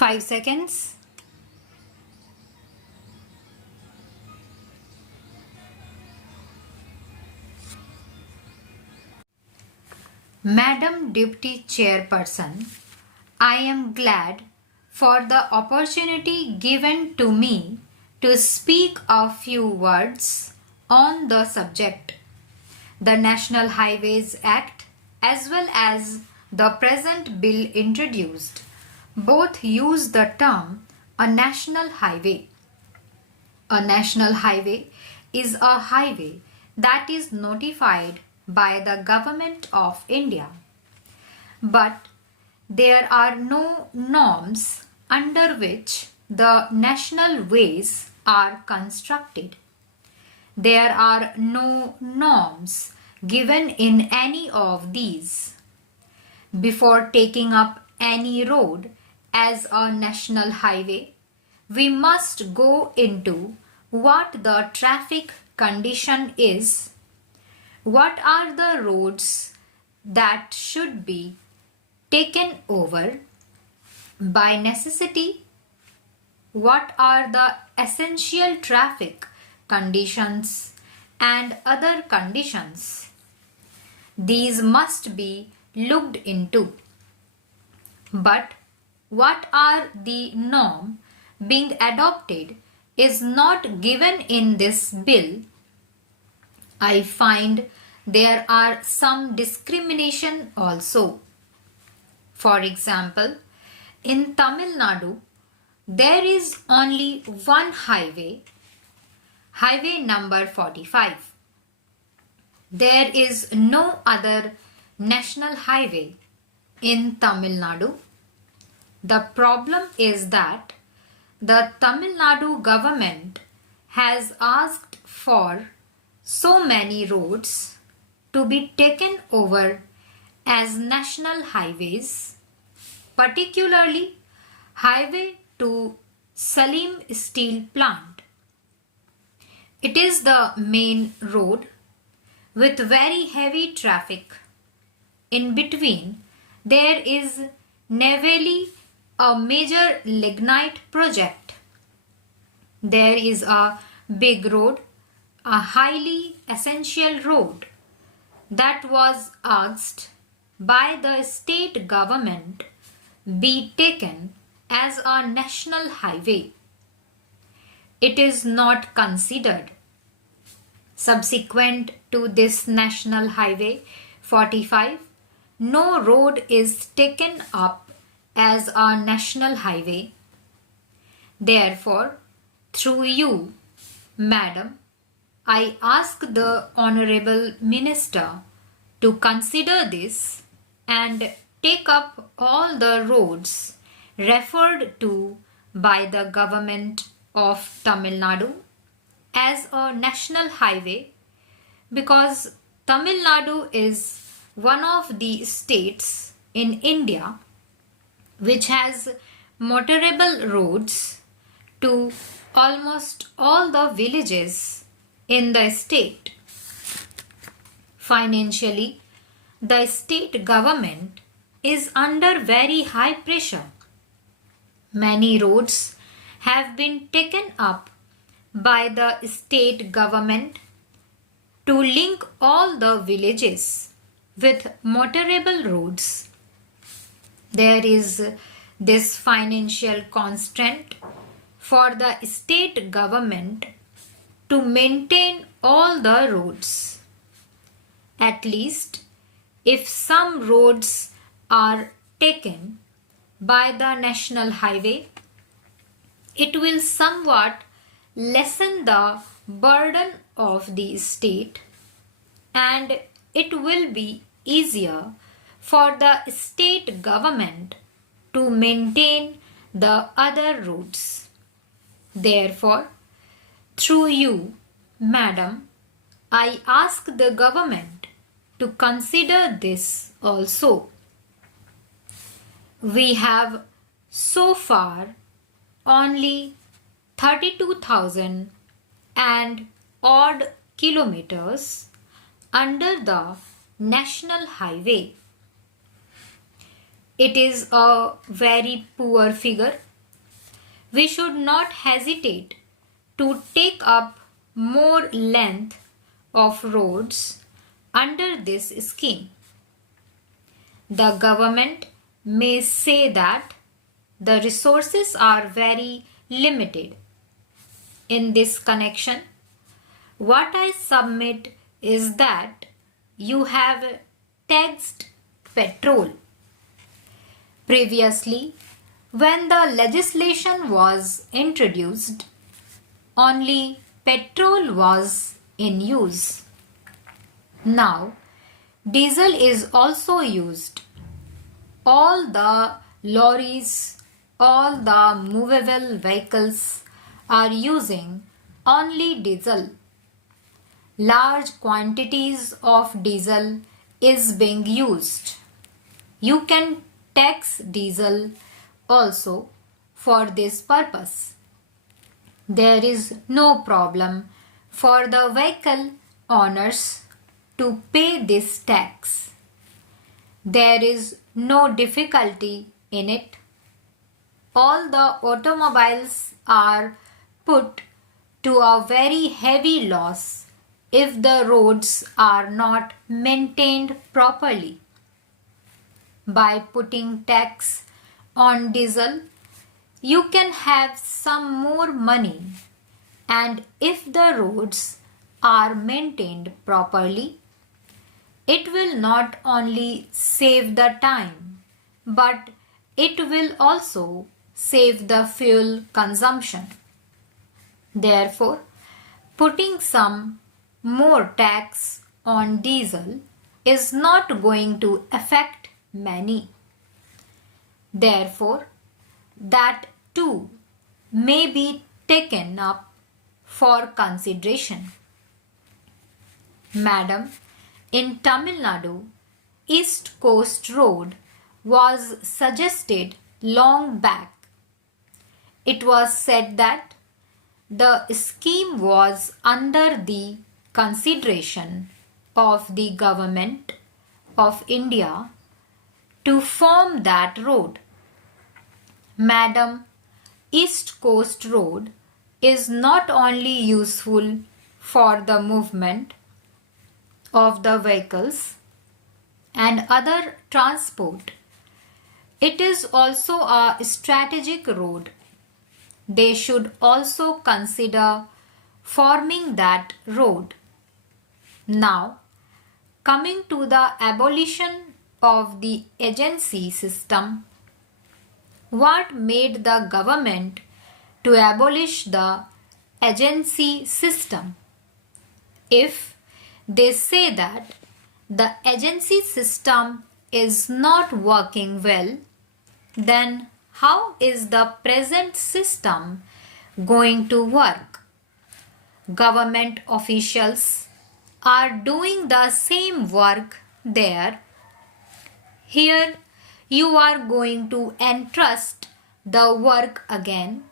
5 seconds. Madam Deputy Chairperson, I am glad for the opportunity given to me to speak a few words on the subject. The National Highways Act as well as the present bill introduced both use the term a national highway. A national highway is a highway that is notified by the Government of India. But there are no norms under which the national ways are constructed. There are no norms given in any of these. Before taking up any road as a national highway, we must go into what the traffic condition is, what are the roads that should be taken over by necessity, what are the essential traffic conditions and other conditions. These must be looked into. But what are the norm being adopted is not given in this bill. I find there are some discrimination also. For example, in Tamil Nadu, there is only one highway, highway number 45. There is no other national highway in Tamil Nadu. The problem is that the Tamil Nadu government has asked for so many roads to be taken over as national highways, particularly highway to Salim Steel Plant. It is the main road with very heavy traffic. In between, there is Neyveli, a major lignite project. There is a big road, a highly essential road that was asked by the state government be taken as a national highway. It is not considered. Subsequent to this national highway 45, no road is taken up as a national highway. Therefore, through you, Madam, I ask the Honorable Minister to consider this and take up all the roads referred to by the Government of Tamil Nadu as a national highway, because Tamil Nadu is one of the states in India which has motorable roads to almost all the villages in the state. Financially, the state government is under very high pressure. Many roads have been taken up by the state government to link all the villages with motorable roads. There is this financial constraint for the state government to maintain all the roads. At least, if some roads are taken by the national highway, it will somewhat lessen the burden of the state, and it will be easier for the state government to maintain the other roads. Therefore, through you, Madam, I ask the government to consider this also. We have so far only 32,000 and odd kilometers under the national highway. It is a very poor figure we should not hesitate to take up more length of roads under this scheme. The government may say that the resources are very limited. In this connection, what I submit is that you have taxed petrol. Previously, when the legislation was introduced, only petrol was in use. Now, diesel is also used. All the lorries, all the movable vehicles are using only diesel. Large quantities of diesel is being used. You can tax diesel also for this purpose. There is no problem for the vehicle owners to pay this tax. There is no difficulty in it. All the automobiles are put to a very heavy loss if the roads are not maintained properly. By putting tax on diesel, you can have some more money, and if the roads are maintained properly, it will not only save the time, but it will also save the fuel consumption. Therefore, putting some more tax on diesel is not going to affect many. Therefore, that too may be taken up for consideration. Madam, in Tamil Nadu, East Coast Road was suggested long back. It was said that the scheme was under the consideration of the government of India to form that road. Madam, East Coast Road is not only useful for the movement of the vehicles and other transport, it is also a strategic road. They should also consider forming that road. Now, coming to the abolition of the agency system, what made the government to abolish the agency system? If they say that the agency system is not working well, then how is the present system going to work? Government officials are doing the same work there. Here you are going to entrust the work again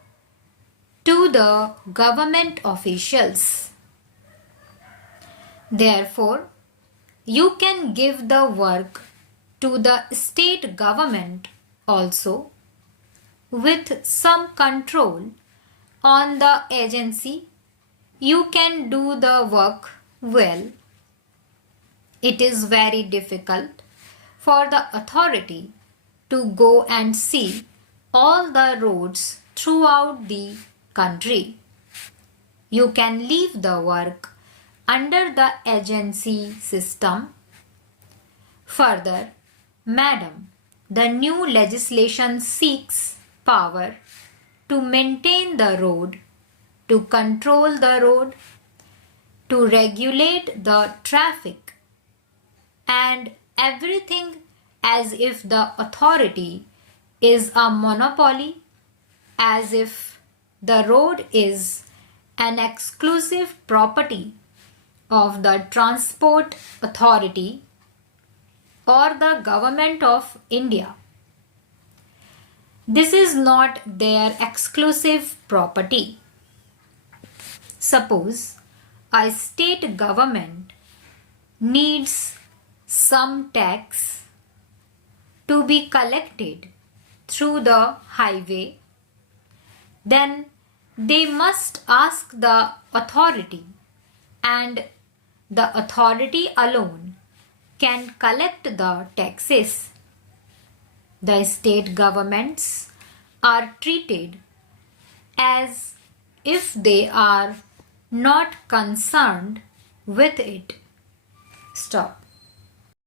to the government officials. Therefore, you can give the work to the state government also with some control on the agency. You can do the work well. It is very difficult for the authority to go and see all the roads throughout the country. You can leave the work under the agency system. Further, Madam, the new legislation seeks power to maintain the road, to control the road, to regulate the traffic, and everything as if the authority is a monopoly, as if the road is an exclusive property of the transport authority or the government of India. This is not their exclusive property. Suppose a state government needs some tax to be collected through the highway. then they must ask the authority, and the authority alone can collect the taxes. The state governments are treated as if they are not concerned with it. Stop.